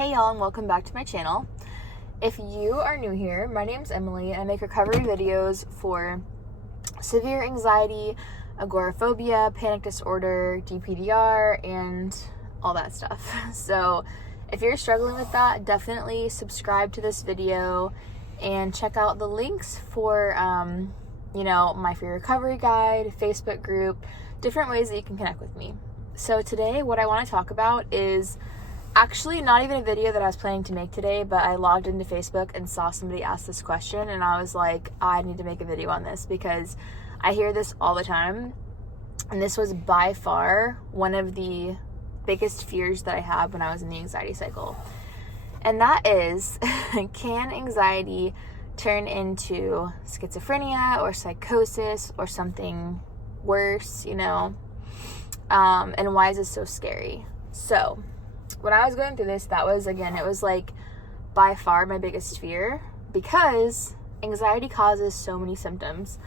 Hey y'all, and welcome back to my channel. If you are new here, my name's Emily and I make recovery videos for severe anxiety, agoraphobia, panic disorder, DPDR, and all that stuff. So if you're struggling with that, definitely subscribe to this video and check out the links for my free recovery guide, Facebook group, different ways that you can connect with me. So today what I want to talk about is actually not even a video that I was planning to make today, but I logged into Facebook and saw somebody ask this question and I was like, I need to make a video on this because I hear this all the time. And this was by far one of the biggest fears that I had when I was in the anxiety cycle. And that is, can anxiety turn into schizophrenia or psychosis or something worse, and why is this so scary? So when I was going through this, it was like by far my biggest fear because anxiety causes so many symptoms.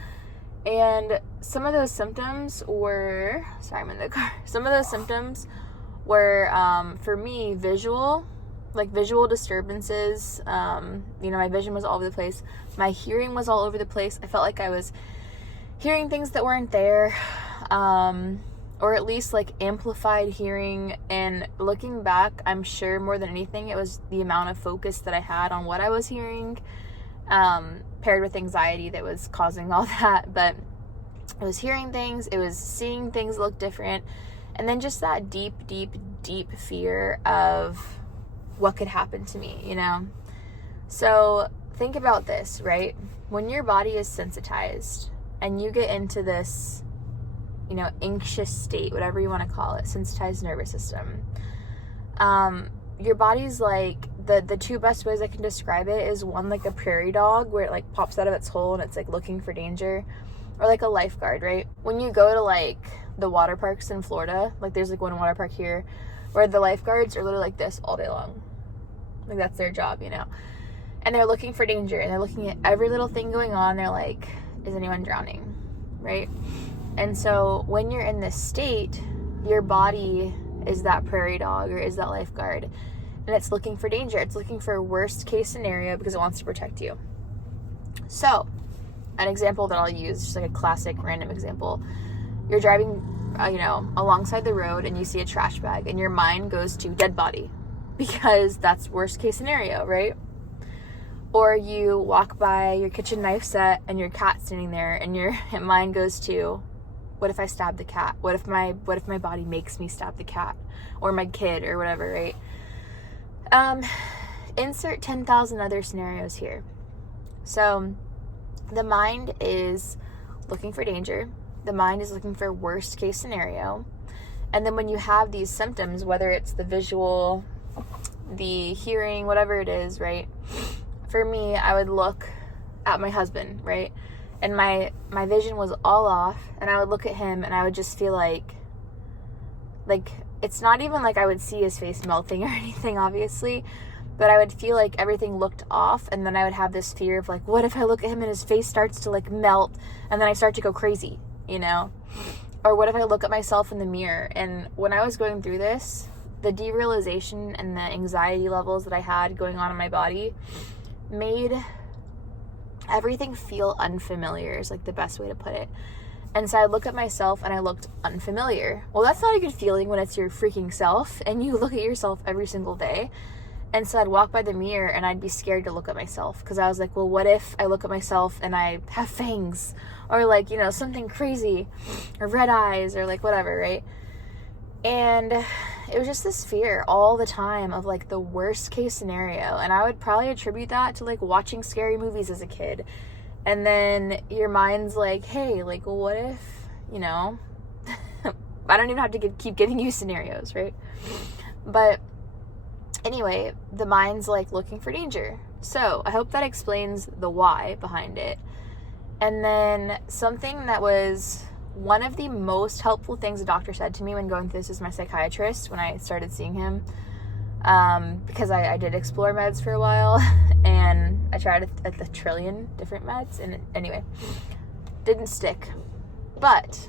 And some of those symptoms were, sorry, I'm in the car. Some of those symptoms were, for me, visual disturbances. My vision was all over the place. My hearing was all over the place. I felt like I was hearing things that weren't there. Or at least like amplified hearing. And looking back, I'm sure more than anything, it was the amount of focus that I had on what I was hearing, paired with anxiety that was causing all that. But it was hearing things, it was seeing things look different, and then just that deep, deep, deep fear of what could happen to me, So think about this, right? When your body is sensitized and you get into this anxious state, whatever you want to call it, sensitized nervous system. Your body's like, the two best ways I can describe it is one, like a prairie dog where it like pops out of its hole and it's like looking for danger, or like a lifeguard, right? When you go to like the water parks in Florida, like there's like one water park here where the lifeguards are literally like this all day long. Like that's their job, and they're looking for danger and they're looking at every little thing going on. They're like, is anyone drowning, right? And so when you're in this state, your body is that prairie dog or is that lifeguard, and it's looking for danger. It's looking for a worst case scenario because it wants to protect you. So an example that I'll use, just like a classic random example, you're driving, alongside the road and you see a trash bag and your mind goes to dead body because that's worst case scenario, right? Or you walk by your kitchen knife set and your cat's standing there and your mind goes to, what if I stab the cat? What if my body makes me stab the cat or my kid or whatever, right? Insert 10,000 other scenarios here. So the mind is looking for danger. The mind is looking for worst case scenario. And then when you have these symptoms, whether it's the visual, the hearing, whatever it is, right? For me, I would look at my husband, right? And my vision was all off, and I would look at him and I would just feel like it's not even like I would see his face melting or anything, obviously, but I would feel like everything looked off, and then I would have this fear of like, what if I look at him and his face starts to like melt and then I start to go crazy, Or what if I look at myself in the mirror? And when I was going through this, the derealization and the anxiety levels that I had going on in my body made everything feel unfamiliar is like the best way to put it. And so I look at myself and I looked unfamiliar. Well, that's not a good feeling when it's your freaking self and you look at yourself every single day. And so I'd walk by the mirror and I'd be scared to look at myself because I was like, well, what if I look at myself and I have fangs or like, something crazy or red eyes or like whatever, right? And it was just this fear all the time of like the worst case scenario. And I would probably attribute that to like watching scary movies as a kid. And then your mind's like, hey, like what if, I don't even have to keep giving you scenarios, right? But anyway, the mind's like looking for danger. So I hope that explains the why behind it. And then something that was one of the most helpful things a doctor said to me when going through this is my psychiatrist when I started seeing him, because I did explore meds for a while and I tried a trillion different meds and anyway, didn't stick. But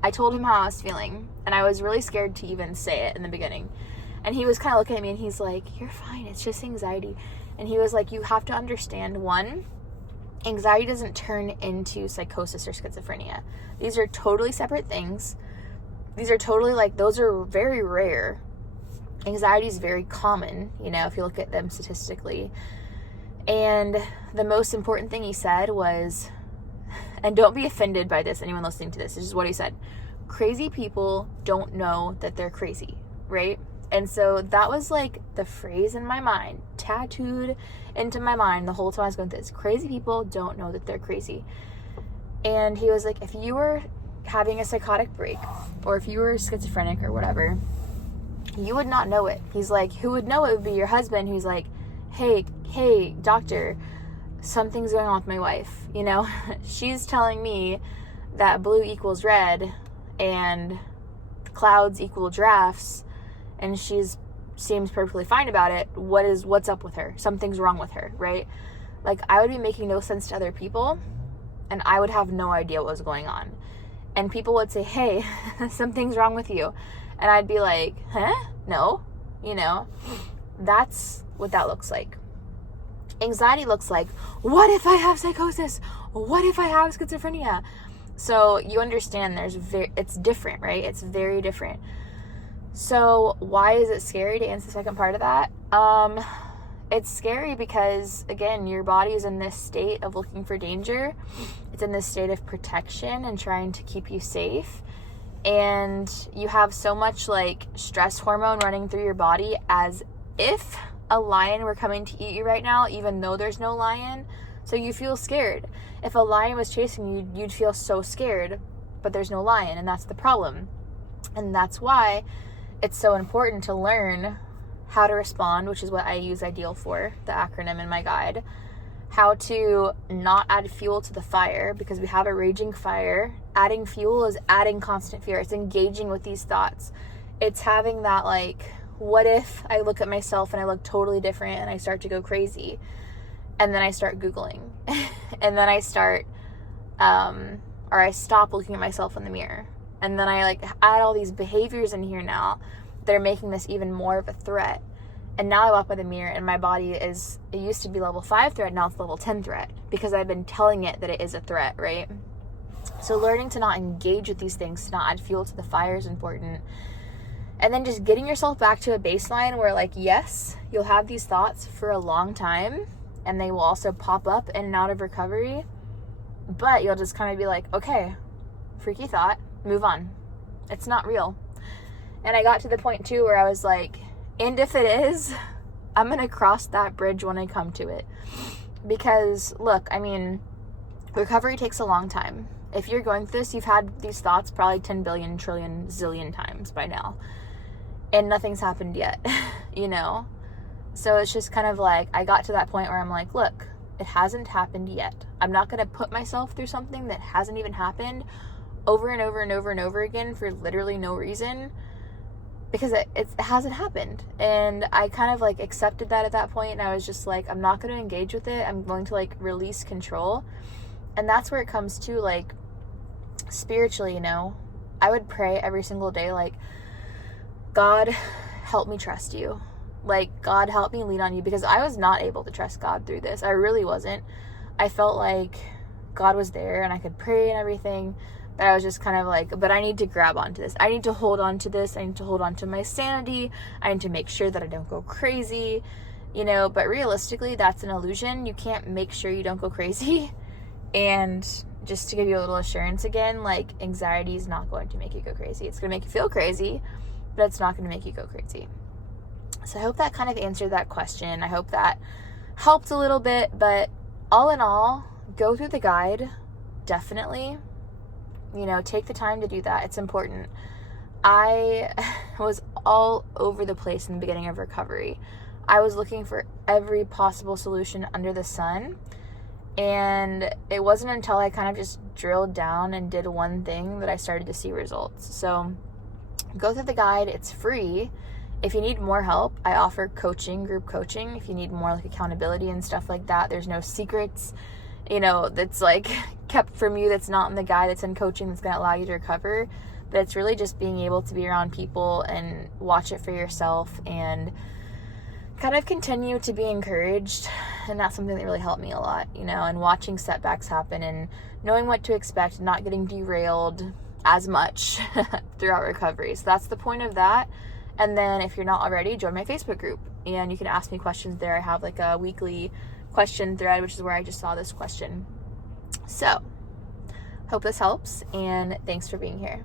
I told him how I was feeling and I was really scared to even say it in the beginning. And he was kind of looking at me and he's like, you're fine, it's just anxiety. And he was like, you have to understand, one, anxiety doesn't turn into psychosis or schizophrenia. These are totally separate things. These are totally like, those are very rare. Anxiety is very common, you know, if you look at them statistically. And the most important thing he said was, and don't be offended by this, anyone listening to this is what he said, crazy people don't know that they're crazy, right? And so that was like the phrase in my mind, tattooed into my mind the whole time I was going through this. Crazy people don't know that they're crazy. And he was like, if you were having a psychotic break, or if you were schizophrenic or whatever, you would not know it. He's like, who would know it would be your husband, who's like, hey, doctor, something's going on with my wife. You know, she's telling me that blue equals red and clouds equal giraffes, and seems perfectly fine about it. What's up with her? Something's wrong with her, right? Like, I would be making no sense to other people, and I would have no idea what was going on. And people would say, hey, something's wrong with you. And I'd be like, huh? No. You know, that's what that looks like. Anxiety looks like, what if I have psychosis? What if I have schizophrenia? So you understand it's different, right? It's very different. So why is it scary, to answer the second part of that? It's scary because, again, your body is in this state of looking for danger. It's in this state of protection and trying to keep you safe. And you have so much like stress hormone running through your body as if a lion were coming to eat you right now, even though there's no lion. So you feel scared. If a lion was chasing you, you'd feel so scared, but there's no lion, and that's the problem. And that's why it's so important to learn how to respond, which is what I use IDEAL for, the acronym in my guide. How to not add fuel to the fire, because we have a raging fire. Adding fuel is adding constant fear. It's engaging with these thoughts. It's having that like, what if I look at myself and I look totally different and I start to go crazy? And then I start Googling. And then I start, or I stop looking at myself in the mirror. And then I like add all these behaviors in here now that are making this even more of a threat. And now I walk by the mirror and my body it used to be level 5 threat, now it's level 10 threat, because I've been telling it that it is a threat, right? So learning to not engage with these things, to not add fuel to the fire is important. And then just getting yourself back to a baseline where, like, yes, you'll have these thoughts for a long time and they will also pop up in and out of recovery, but you'll just kind of be like, okay, freaky thought, move on. It's not real. And I got to the point too where I was like, and if it is, I'm going to cross that bridge when I come to it. Because look, I mean, recovery takes a long time. If you're going through this, you've had these thoughts probably 10 billion, trillion, zillion times by now. And nothing's happened yet, you know? So it's just kind of like, I got to that point where I'm like, look, it hasn't happened yet. I'm not going to put myself through something that hasn't even happened over and over and over and over again for literally no reason, because it hasn't happened. And I kind of like accepted that at that point, and I was just like, I'm not going to engage with it. I'm going to like release control. And that's where it comes to like spiritually, you know, I would pray every single day, like, God, help me trust you. Like, God, help me lean on you, because I was not able to trust God through this. I really wasn't. I felt like God was there and I could pray and everything, but I was just kind of like, but I need to grab onto this. I need to hold on to this. I need to hold on to my sanity. I need to make sure that I don't go crazy, you know, but realistically, that's an illusion. You can't make sure you don't go crazy. And just to give you a little assurance again, like, anxiety is not going to make you go crazy. It's going to make you feel crazy, but it's not going to make you go crazy. So I hope that kind of answered that question. I hope that helped a little bit, but all in all, go through the guide. Definitely, you know, take the time to do that. It's important. I was all over the place in the beginning of recovery. I was looking for every possible solution under the sun. And it wasn't until I kind of just drilled down and did one thing that I started to see results. So go through the guide. It's free. If you need more help, I offer coaching, group coaching. If you need more like accountability and stuff like that, there's no secrets, you know, that's like kept from you, that's not in the guide, that's in coaching, that's going to allow you to recover. But it's really just being able to be around people and watch it for yourself and kind of continue to be encouraged. And that's something that really helped me a lot, you know, and watching setbacks happen and knowing what to expect, not getting derailed as much throughout recovery. So that's the point of that. And then if you're not already, join my Facebook group and you can ask me questions there. I have like a weekly question thread, which is where I just saw this question. So hope this helps, and thanks for being here.